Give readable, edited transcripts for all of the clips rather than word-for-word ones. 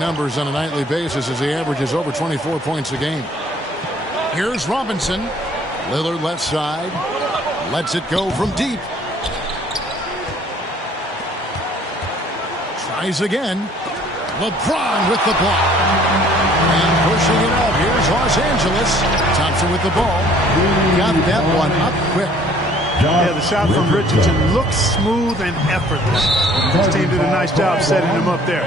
numbers on a nightly basis as he averages over 24 points a game. Here's Robinson. Lillard left side. Lets it go from deep. Tries again. LeBron with the block. And pushing it up. Here's Los Angeles. Thompson with the ball. Got that one up quick. Yeah, the shot from Richardson looks smooth and effortless. His team did a nice job setting him up there.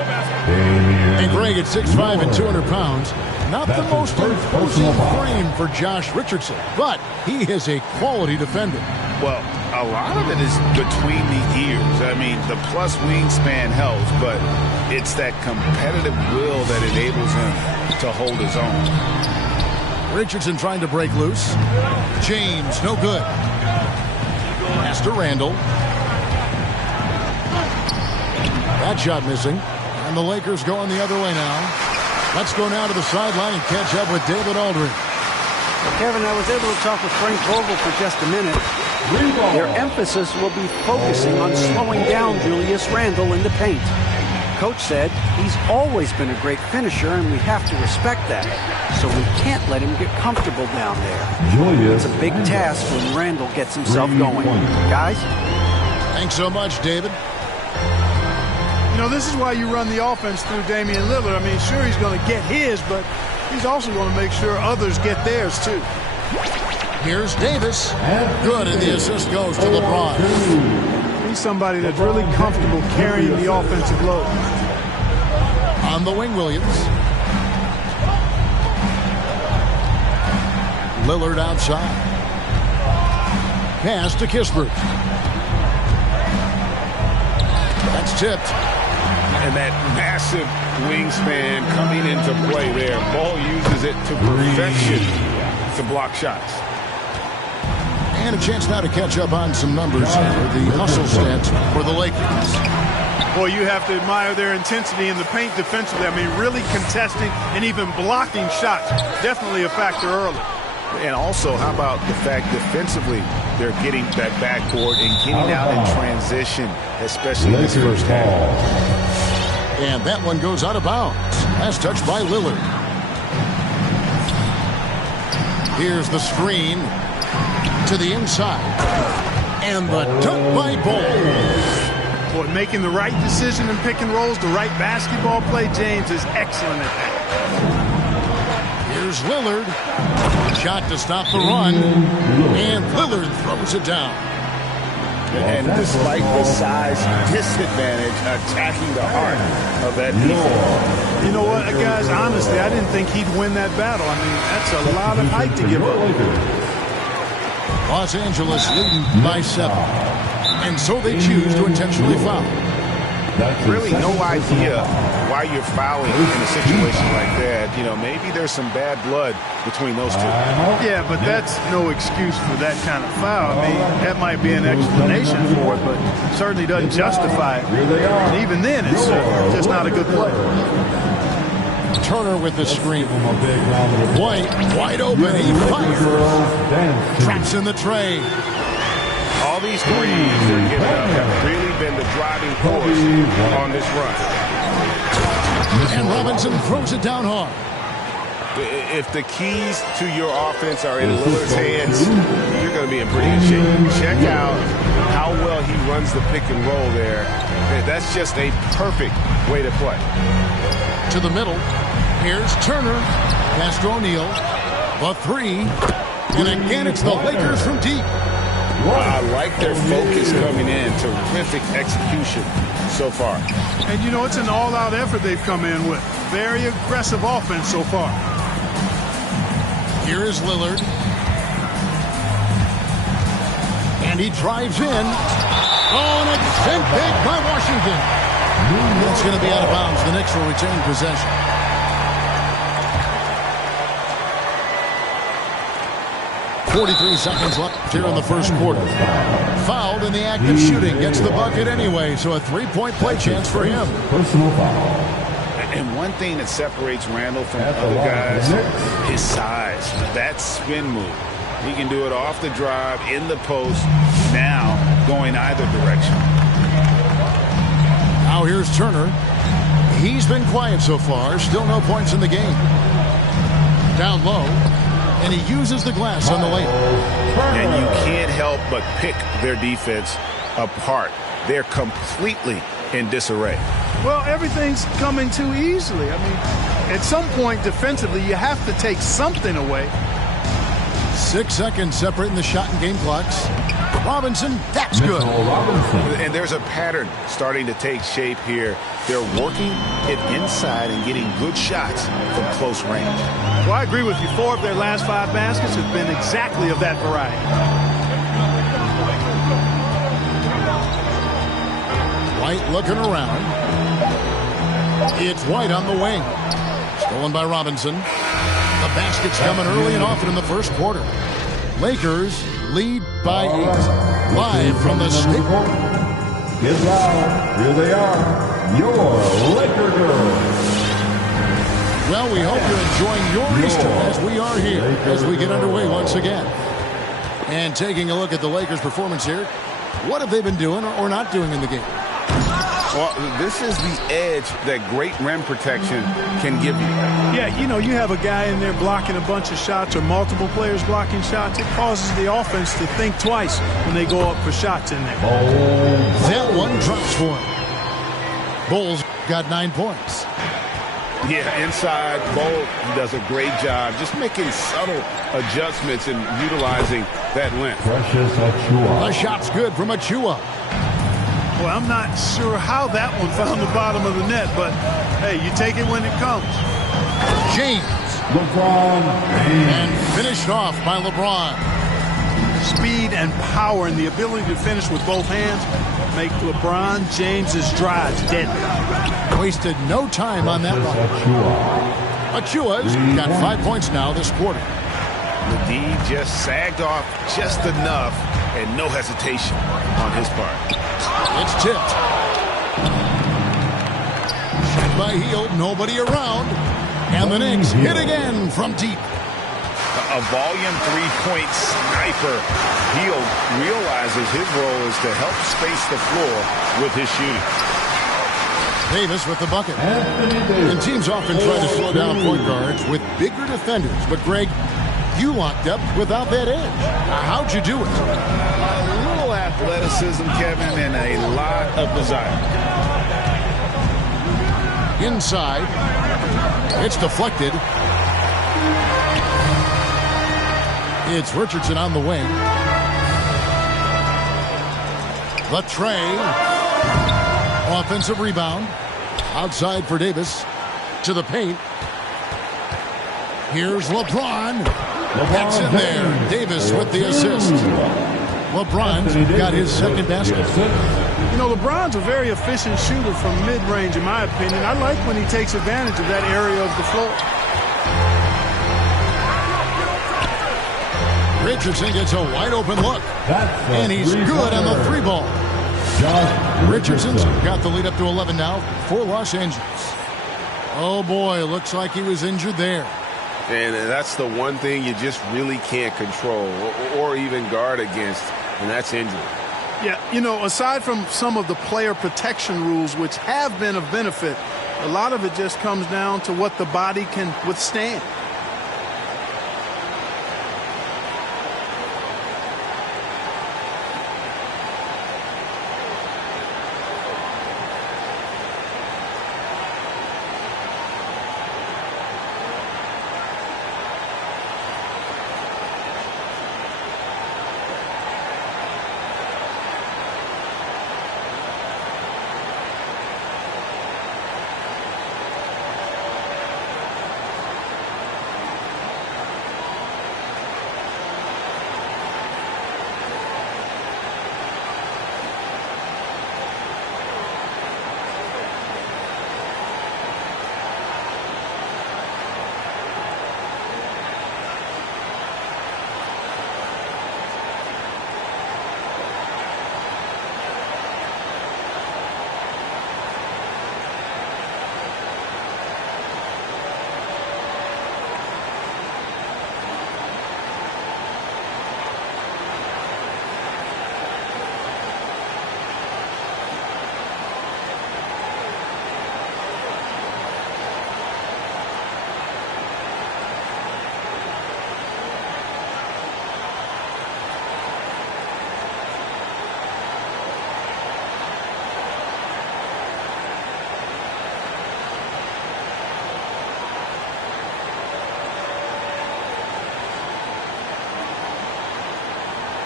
And Greg at 6'5" and 200 pounds. Not the most imposing frame for Josh Richardson, but he is a quality defender. Well, a lot of it is between the ears. I mean, the plus wingspan helps, but it's that competitive will that enables him to hold his own. Richardson trying to break loose. James, no good. Pass to Randall. That shot missing. And the Lakers going the other way now. Let's go now to the sideline and catch up with David Aldridge. Well, Kevin, I was able to talk with Frank Vogel for just a minute. Their emphasis will be focusing on slowing down Julius Randle in the paint. Coach said he's always been a great finisher, and we have to respect that. So we can't let him get comfortable down there. It's a big task when Randle gets himself going. Guys? Thanks so much, David. You know, this is why you run the offense through Damian Lillard. I mean, sure, he's going to get his, but he's also going to make sure others get theirs, too. Here's Davis. Good, and the assist goes to LeBron. He's somebody that's really comfortable carrying the offensive load. On the wing, Williams. Lillard outside. Pass to Kispert. That's tipped. And that massive wingspan coming into play there. Ball uses it to perfection to block shots. And a chance now to catch up on some numbers for the hustle stats for the Lakers. Boy, you have to admire their intensity in the paint defensively. I mean, really contesting and even blocking shots. Definitely a factor early. And also, how about the fact defensively, they're getting that backboard and getting out in transition, especially in this first half. And that one goes out of bounds. Last touch by Lillard. Here's the screen to the inside. And the dunk by Ball. Boy, making the right decision in pick and rolls, the right basketball play. James is excellent at that. Here's Lillard. Shot to stop the run. And Lillard throws it down. And despite the size disadvantage, attacking the heart of that defense. You know what, guys, honestly, I didn't think he'd win that battle. I mean, that's a lot of height to give up. Los Angeles leading by 7. And so they choose to intentionally foul. Really no idea why you're fouling in a situation like that. You know, maybe there's some bad blood between those two. Yeah, but that's no excuse for that kind of foul. I mean, that might be an explanation for it, but certainly doesn't justify it. And even then, it's just not a good play. Turner with the screen. White, wide open. He fires. Traps in the tray. All these threes they're giving up have really been the driving force on this run. And Robinson throws it down hard. If the keys to your offense are in Lillard's hands, you're going to be in pretty good shape. Check out how well he runs the pick and roll there. That's just a perfect way to play. To the middle. Here's Turner. Pass to O'Neal. The three. And again, it's the Lakers from deep. I like their focus coming in. Terrific execution so far. And, you know, it's an all-out effort they've come in with. Very aggressive offense so far. Here is Lillard. And he drives in. Oh, and it's sent big by Washington. It's going to be out of bounds. The Knicks will retain possession. .43 seconds left here in the first quarter. Fouled in the act of shooting. Gets the bucket anyway, so a three-point play chance for him. Personal foul. And one thing that separates Randle from other guys, his size. That spin move. He can do it off the drive, in the post, now going either direction. Now here's Turner. He's been quiet so far. Still no points in the game. Down low. And he uses the glass on the lane. And you can't help but pick their defense apart. They're completely in disarray. Well, everything's coming too easily. I mean, at some point defensively, you have to take something away. 6 seconds separating the shot and game clocks. Robinson, that's good. And there's a pattern starting to take shape here. They're working it inside and getting good shots from close range. Well, I agree with you. 4 of their last 5 baskets have been exactly of that variety. White looking around. It's White on the wing. Stolen by Robinson. The basket's coming early and often in the first quarter. Lakers lead by 8. Live from the state. Get loud. Here they are. Your Laker girls. Well, we hope you're enjoying your Easter as we are here as we get underway once again. And taking a look at the Lakers' performance here, what have they been doing or not doing in the game? Well, this is the edge that great rim protection can give you. Yeah, you know, you have a guy in there blocking a bunch of shots or multiple players blocking shots. It causes the offense to think twice when they go up for shots in there. That one drops for him. Bulls got 9 points. Yeah, inside, Bol does a great job just making subtle adjustments and utilizing that length. Precious Achiuwa. The shot's good from Achiuwa. Well, I'm not sure how that one found the bottom of the net, but, hey, you take it when it comes. James. LeBron And finished off by LeBron. Speed and power and the ability to finish with both hands make LeBron James's drives deadly. Wasted no time on that one. Achiuwa's got 5 points now this quarter. The D just sagged off just enough and no hesitation on his part. It's tipped. Shot by Hield, nobody around. And the Knicks hit again from deep. A volume three-point sniper. Hield realizes his role is to help space the floor with his shooting. Davis with the bucket. And teams often try to slow down point guards with bigger defenders. But, Greg, you locked up without that edge. How'd you do it? A little athleticism, Kevin, and a lot of desire. Inside. It's deflected. It's Richardson on the wing. The tray. Offensive rebound. Outside for Davis. To the paint. Here's LeBron. That's in there. Davis with the assist. LeBron's got his second basket. You know, LeBron's a very efficient shooter from mid-range, in my opinion. I like when he takes advantage of that area of the floor. Richardson gets a wide-open look. And he's good on the 3 ball. Richardson's got the lead up to 11 now for Los Angeles. Oh, boy, looks like he was injured there. And that's the one thing you just really can't control or even guard against, and that's injury. Yeah, you know, aside from some of the player protection rules, which have been of benefit, a lot of it just comes down to what the body can withstand.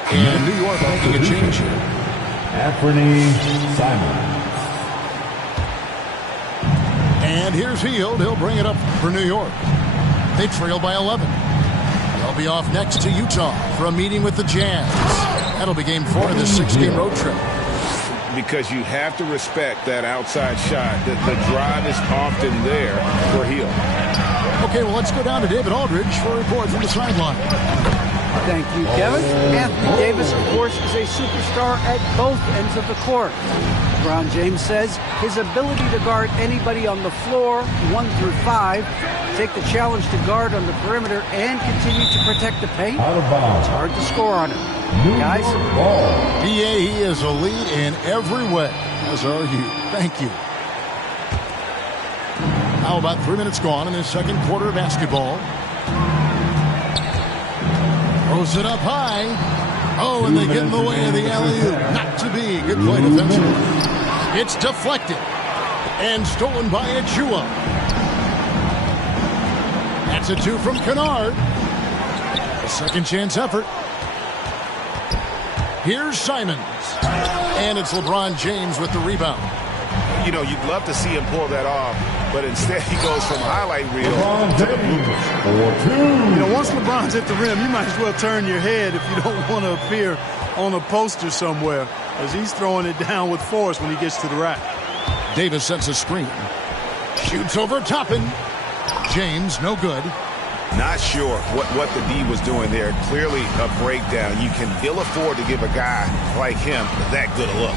And New York making a change here. Anthony Simon. And here's Hield. He'll bring it up for New York. They trail by 11. They'll be off next to Utah for a meeting with the Jazz. That'll be game 4 of this 6-game road trip. Because you have to respect that outside shot. The drive is often there for Hield. Okay, well, let's go down to David Aldridge for a report from the sideline. Thank you, Kevin. Anthony Davis, of course, is a superstar at both ends of the court. LeBron James says his ability to guard anybody on the floor, 1 through 5, take the challenge to guard on the perimeter, and continue to protect the paint, Out of bounds. it's hard to score on him. Guys, PA, he is a lead in every way, as are you. Thank you. Now about 3 minutes gone in this second quarter of basketball. Throws it up high. Oh, and they get in the way of the alley-oop. Not to be. Good play defensively. It's deflected and stolen by Achua. That's a 2 from Kennard. A second chance effort. Here's Simons. And it's LeBron James with the rebound. You know, you'd love to see him pull that off, but instead he goes from highlight reel LeBron to the James bloopers. for 2. You know, once LeBron's at the rim, you might as well turn your head if you don't want to appear on a poster somewhere, as he's throwing it down with force when he gets to the rack. Davis sets a screen. Shoots over Toppin. James, no good. Not sure what the D was doing there. Clearly a breakdown. You can ill afford to give a guy like him that good a look.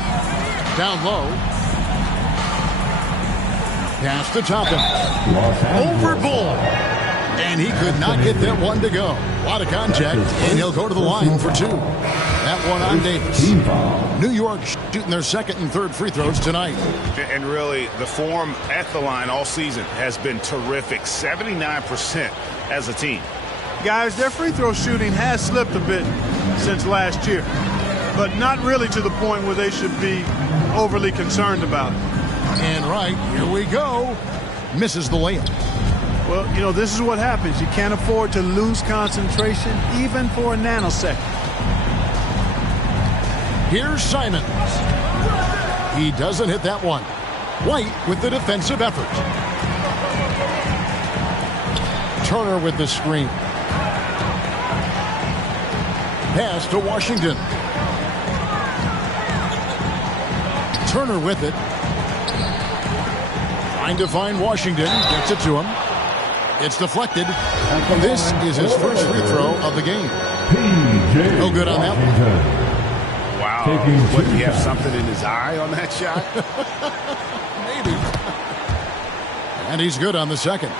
Down low. Pass to Toppin. Over Bull. And he could not get that one to go. A lot of contact, and he'll go to the line for 2. That one on Davis. New York shooting their second and third free throws tonight. And really, the form at the line all season has been terrific. 79% as a team. Guys, their free throw shooting has slipped a bit since last year, but not really to the point where they should be overly concerned about it. And right, here we go. Misses the layup. Well, you know, this is what happens. You can't afford to lose concentration even for a nanosecond. Here's Simons. He doesn't hit that one. White with the defensive effort. Turner with the screen. Pass to Washington. Turner with it. Trying to find Washington. Gets it to him. It's deflected. This is his first free throw of the game. No good on that one. Wow. What, he have something in his eye on that shot? Maybe. And he's good on the second.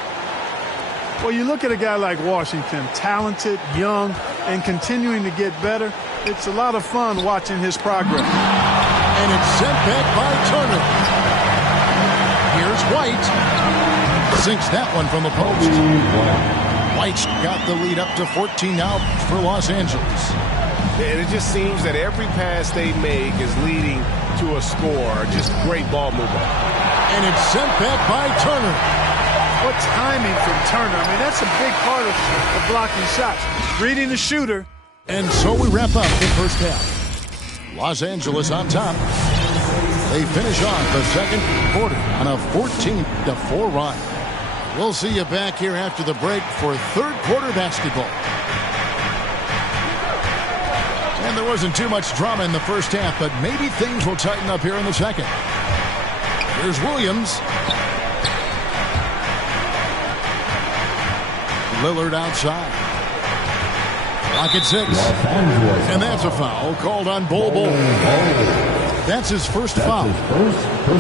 Well, you look at a guy like Washington, talented, young, and continuing to get better. It's a lot of fun watching his progress. And it's sent back by Turner. Here's White. Sinks that one from the post. White's got the lead up to 14 now for Los Angeles. And it just seems that every pass they make is leading to a score. Just great ball movement. And it's sent back by Turner. What timing from Turner. I mean, that's a big part of blocking shots. Reading the shooter. And so we wrap up the first half. Los Angeles on top. They finish off the second quarter on a 14-4 run. We'll see you back here after the break for third quarter basketball. And there wasn't too much drama in the first half, but maybe things will tighten up here in the second. Here's Williams. Lillard outside. Clock at 6. And that's a foul called on Bol Bol. That's his first foul.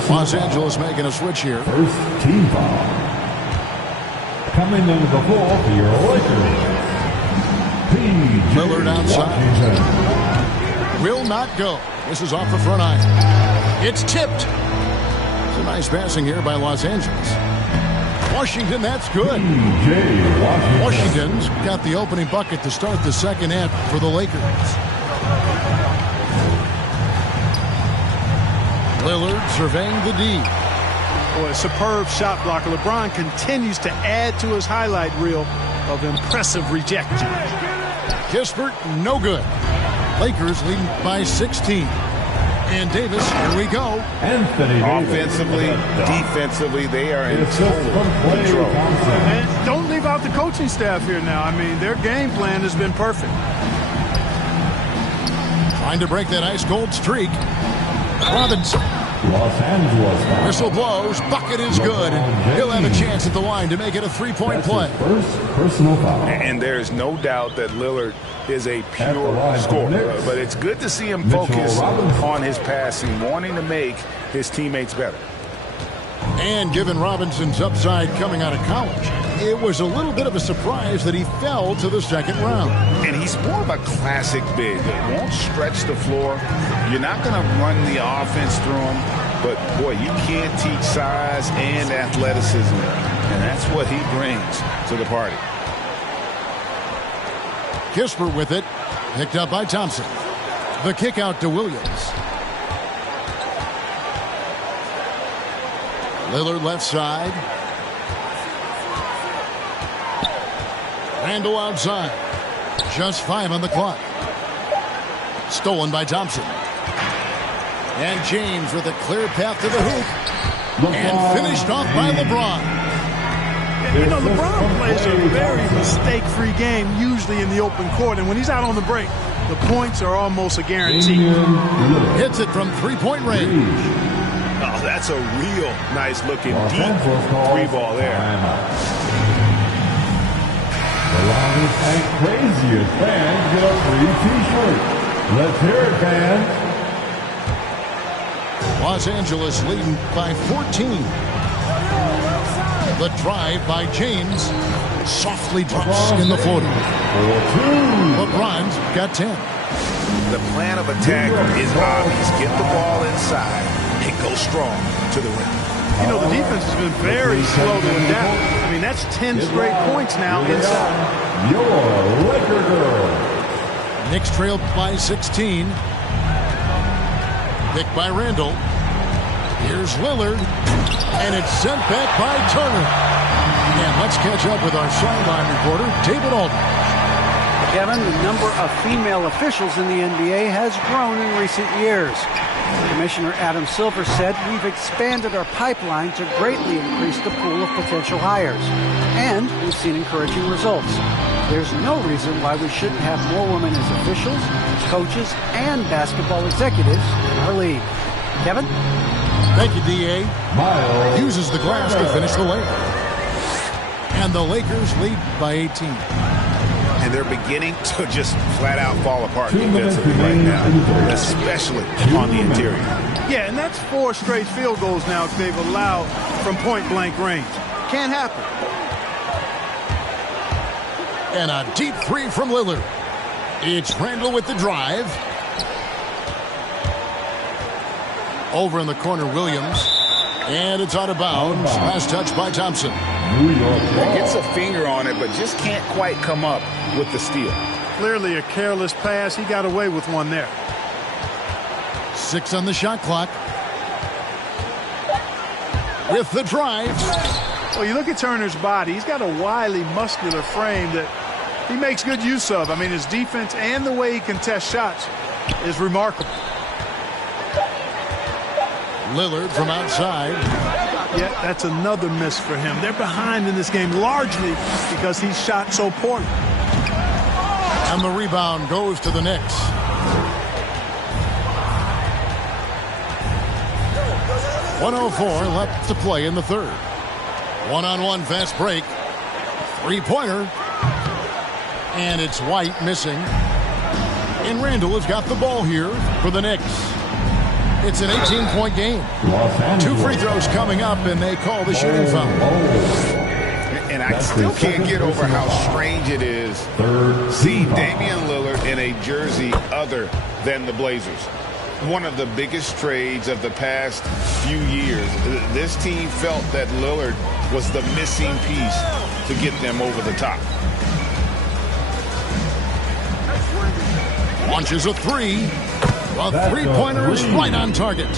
Los Angeles making a switch here. First team foul. Coming into the floor for your Lakers. Lillard outside. Will not go. This is off the front iron. It's tipped. It's a nice passing here by Los Angeles. Washington, that's good. Washington's got the opening bucket to start the second half for the Lakers. Lillard surveying the D. Boy, a superb shot blocker. LeBron continues to add to his highlight reel of impressive rejection. Kispert, no good. Lakers leading by 16. And Davis, here we go. Anthony Offensively, defensively, they are in total control. And don't leave out the coaching staff here now. I mean, their game plan has been perfect. Trying to break that ice-cold streak. Robinson. Los Angeles. Whistle blows. Bucket is good. He'll have a chance at the line to make it a three-point play. First personal foul. And there is no doubt that Lillard is a pure scorer. But it's good to see him focus on his passing, wanting to make his teammates better. And given Robinson's upside coming out of college, it was a little bit of a surprise that he fell to the second round. And he's more of a classic big that won't stretch the floor. You're not going to run the offense through him. But, boy, you can't teach size and athleticism. And that's what he brings to the party. Kisper with it. Picked up by Thompson. The kick out to Williams. Lillard left side. Randle outside. Just 5 on the clock. Stolen by Thompson. And James with a clear path to the hoop. And finished off by LeBron. You know, LeBron plays a very mistake-free game, usually in the open court. And when he's out on the break, the points are almost a guarantee. Hits it from three-point range. Oh, that's a real nice-looking deep three ball there. The loudest and craziest fans get a free T-shirt. Let's hear it, fans. Los Angeles leading by 14. The drive by James. Softly drops in the floater. LeBron's got 10. The plan of attack is obvious. Get the ball inside and go strong to the rim. You know, the defense has been very slow to adapt. I mean, that's 10 straight points now inside. Your Laker girl. Knicks trailed by 16. Picked by Randle. Here's Lillard. And it's sent back by Turner. And let's catch up with our sideline reporter, David Aldridge. Kevin, the number of female officials in the NBA has grown in recent years. Commissioner Adam Silver said, "We've expanded our pipeline to greatly increase the pool of potential hires. And we've seen encouraging results. There's no reason why we shouldn't have more women as officials, coaches, and basketball executives in our league." Kevin? Thank you, D.A. Miles Uses the glass to finish the layup. And the Lakers lead by 18. And they're beginning to just flat out fall apart defensively right now, especially on the interior. Yeah, and that's 4 straight field goals now they've allowed from point-blank range. Can't happen. And a deep three from Lillard. It's Randle with the drive. Over in the corner, Williams. And it's out of bounds. Last touch by Thompson. New York ball. Gets a finger on it, but just can't quite come up with the steal. Clearly a careless pass. He got away with one there. 6 on the shot clock. With the drive. Well, you look at Turner's body. He's got a wily, muscular frame that he makes good use of. I mean, his defense and the way he contests shots is remarkable. Lillard from outside. Yeah, that's another miss for him. They're behind in this game largely because he shot so poorly. And the rebound goes to the Knicks. .104 left to play in the third. One-on-one fast break. Three-pointer. And it's White missing. And Randle has got the ball here for the Knicks. It's an 18-point game. 2 free throws coming up, and they call the shooting foul. And I still can't get over how strange it is to see Damian Lillard in a jersey other than the Blazers. One of the biggest trades of the past few years. This team felt that Lillard was the missing piece to get them over the top. Launches a three. A three-pointer is right on target.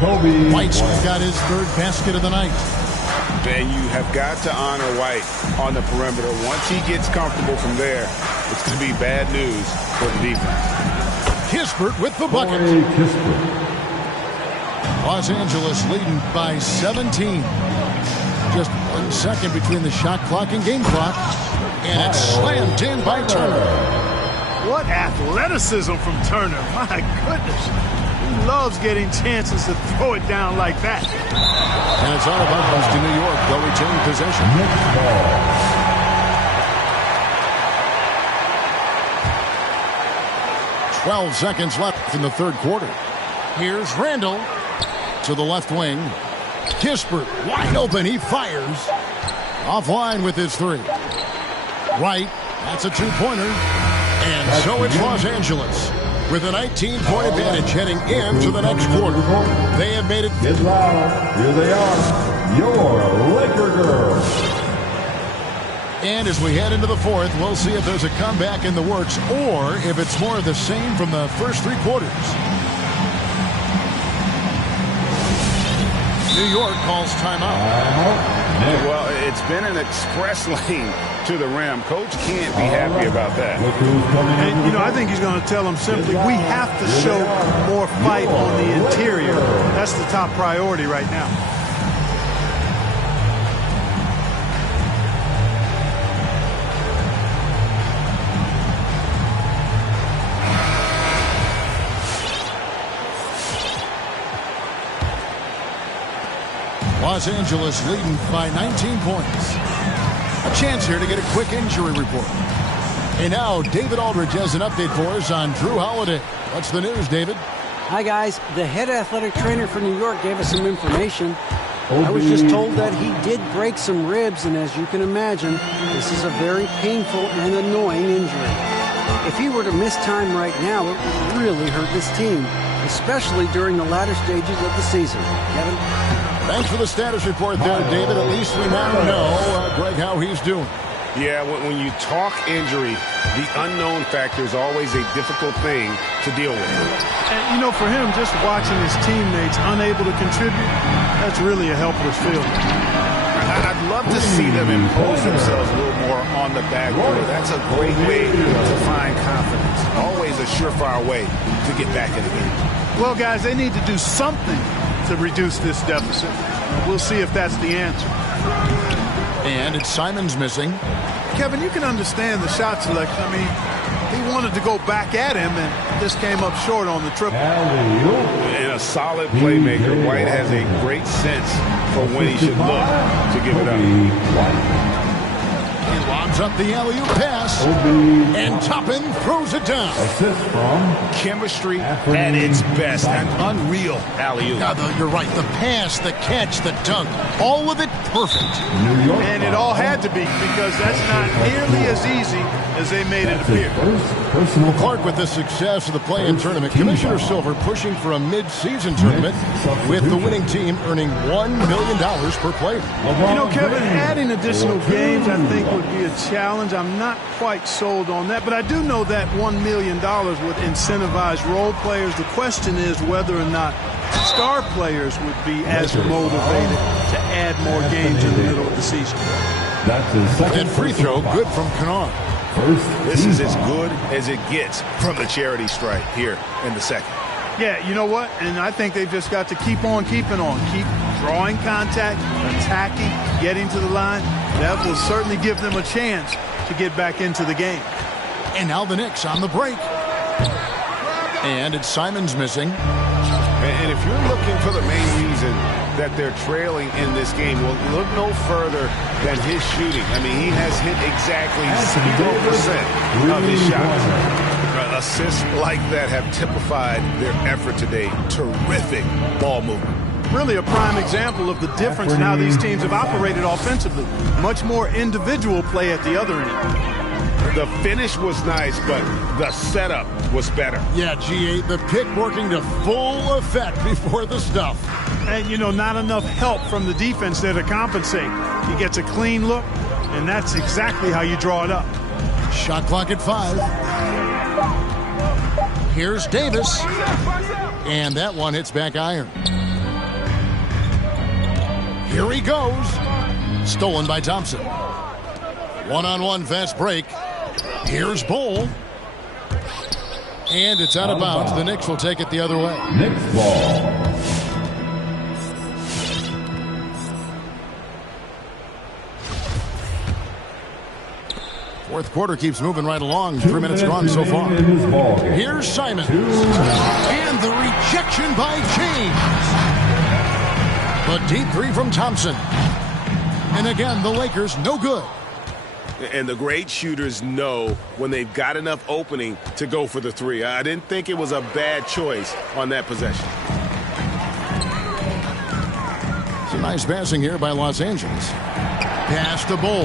Kobe White's got his 3rd basket of the night. And you have got to honor White on the perimeter. Once he gets comfortable from there, it's going to be bad news for the defense. Kispert with the bucket. Corey Kispert. Los Angeles leading by 17. Just 1 second between the shot clock and game clock. And it's slammed in by Turner. What athleticism from Turner. My goodness. He loves getting chances to throw it down like that. And it's out of bounds to New York. They'll retain possession. Next ball. 12 seconds left in the third quarter. Here's Randall to the left wing. Kispert wide open. He fires. Offline with his three. Right. That's a two-pointer. And so it's Los Angeles with a 19-point advantage heading into the next quarter. They have made it. Get loud. Here they are. Your Laker girls. And as we head into the fourth, we'll see if there's a comeback in the works or if it's more of the same from the first three quarters. New York calls timeout. Well, it's been an express lane to the rim. Coach can't be happy about that. And, you know, I think he's going to tell them simply, we have to show more fight on the interior. That's the top priority right now. Los Angeles leading by 19 points. A chance here to get a quick injury report. And now David Aldridge has an update for us on Drew Holiday. What's the news, David? Hi, guys. The head athletic trainer for New York gave us some information. I was just told that he did break some ribs, and as you can imagine, this is a very painful and annoying injury. If he were to miss time right now, it would really hurt this team, especially during the latter stages of the season. Kevin? Thanks for the status report there, David. At least we now know, Greg, how he's doing. Yeah, when you talk injury, the unknown factor is always a difficult thing to deal with. And, you know, for him, just watching his teammates unable to contribute, that's really a helpless feeling. I'd love to see them impose themselves a little more on the backboard. That's a great way to find confidence. Always a surefire way to get back in the game. Well, guys, they need to do something to reduce this deficit. We'll see if that's the answer. And it's Simons missing. Kevin, you can understand the shot selection. I mean, he wanted to go back at him and just came up short on the triple. And a solid playmaker, White has a great sense for when he should look to give it up. He lobs up the alley-oop pass. And Toppin throws it down. Assist from Chemistry at its best. An unreal alley-oop. You're right. The pass, the catch, the dunk, all of it perfect. New York. And it all had to be, because that's not nearly as easy as they made it appear. Personal Clark with the success of the play-in tournament. Commissioner Silver pushing for a mid-season tournament with the winning team earning $1 million per player. You know, Kevin, adding additional games I think would be a challenge. I'm not quite sold on that, but I do know that $1 million would incentivize role players. The question is whether or not star players would be as motivated to add more games in the middle of the season. That's his second And free throw good from Kennard. This is as good as it gets from the charity stripe here in the second. Yeah, you know what? And I think they've just got to keep on keeping on. Keep drawing contact, attacking, getting to the line. That will certainly give them a chance to get back into the game. And now the Knicks on the break. And it's Simons missing. And if you're looking for the main reason that they're trailing in this game, well, look no further than his shooting. I mean, he has hit exactly 0% of his shots. Assists like that have typified their effort today. Terrific ball movement. Really a prime example of the difference in how these teams have operated offensively. Much more individual play at the other end. The finish was nice, but the setup was better. Yeah, G8, the pick working to full effect before the stuff. And, you know, not enough help from the defense there to compensate. He gets a clean look, and that's exactly how you draw it up. Shot clock at 5. Here's Davis. And that one hits back iron. Here he goes. Stolen by Thompson. One-on-one fast break. Here's Bull. And it's out of bounds. The Knicks will take it the other way. Knicks ball. Fourth quarter keeps moving right along. 3 minutes gone so far. Here's Simons. And the rejection by James. The deep three from Thompson. And again, the Lakers no good. And the great shooters know when they've got enough opening to go for the three. I didn't think it was a bad choice on that possession. Some nice passing here by Los Angeles. Pass to Bull.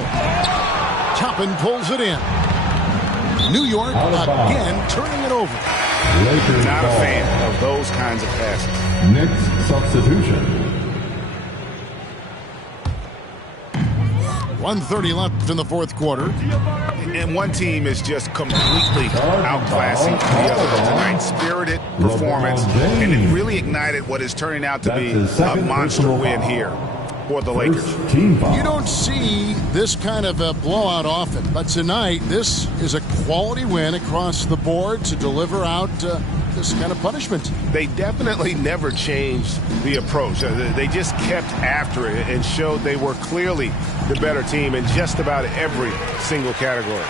Toppin pulls it in. New York again turning it over. Lakers Not a ball. fan of those kinds of passes. Knicks substitution. 1:30 left in the fourth quarter. And one team is just completely outclassing the other tonight. Spirited performance, and it really ignited what is turning out to be a monster win here for the Lakers. Team foul. You don't see this kind of a blowout often, but tonight this is a quality win across the board to deliver out this kind of punishment. They definitely never changed the approach. They just kept after it and showed they were clearly the better team in just about every single category.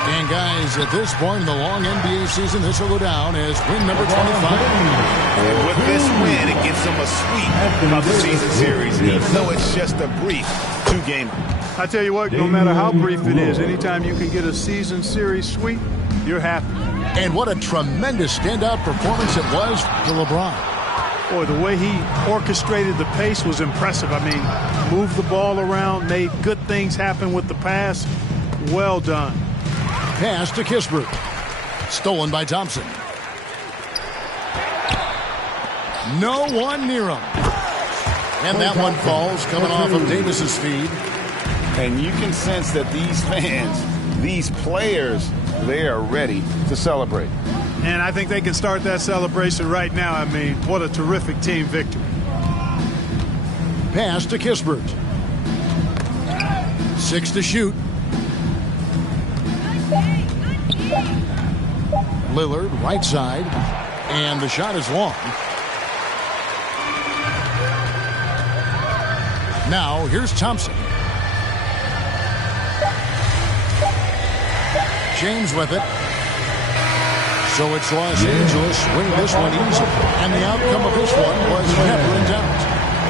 And guys, at this point in the long NBA season, this will go down as win number 25. And with this win, it gets them a sweep of the season series, even though it's just a brief two-game. I tell you what, no matter how brief it is, anytime you can get a season series sweep, you're happy. And what a tremendous standout performance it was for LeBron. Boy, the way he orchestrated the pace was impressive. I mean, moved the ball around, made good things happen with the pass. Well done. Pass to Kispert. Stolen by Thompson. No one near him. And that one falls coming off of Davis's feed. And you can sense that these fans, these players, they are ready to celebrate. And I think they can start that celebration right now. I mean, what a terrific team victory. Pass to Kispert. 6 to shoot. Lillard, right side. And the shot is long. Now, here's Thompson. James with it. So it's Los Angeles winning this one easy. And the outcome of this one was never in doubt.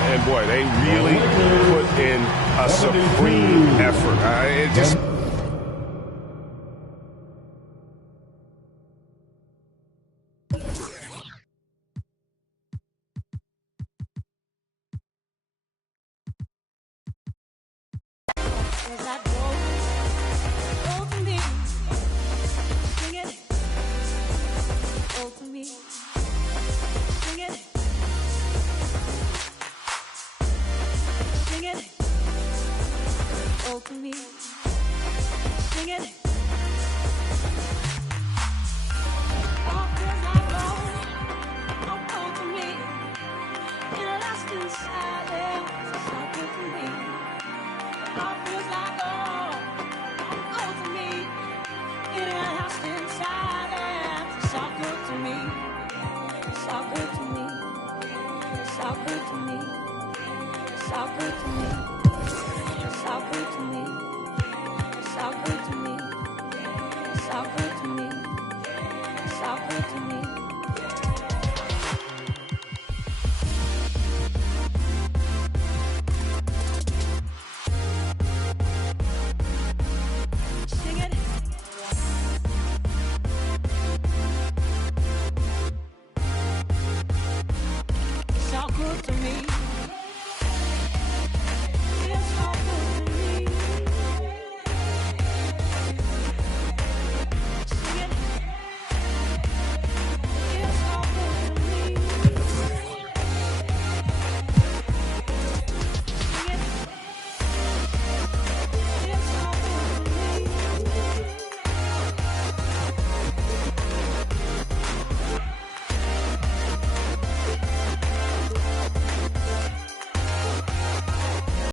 And boy, they really put in a supreme effort. It just... Sing it.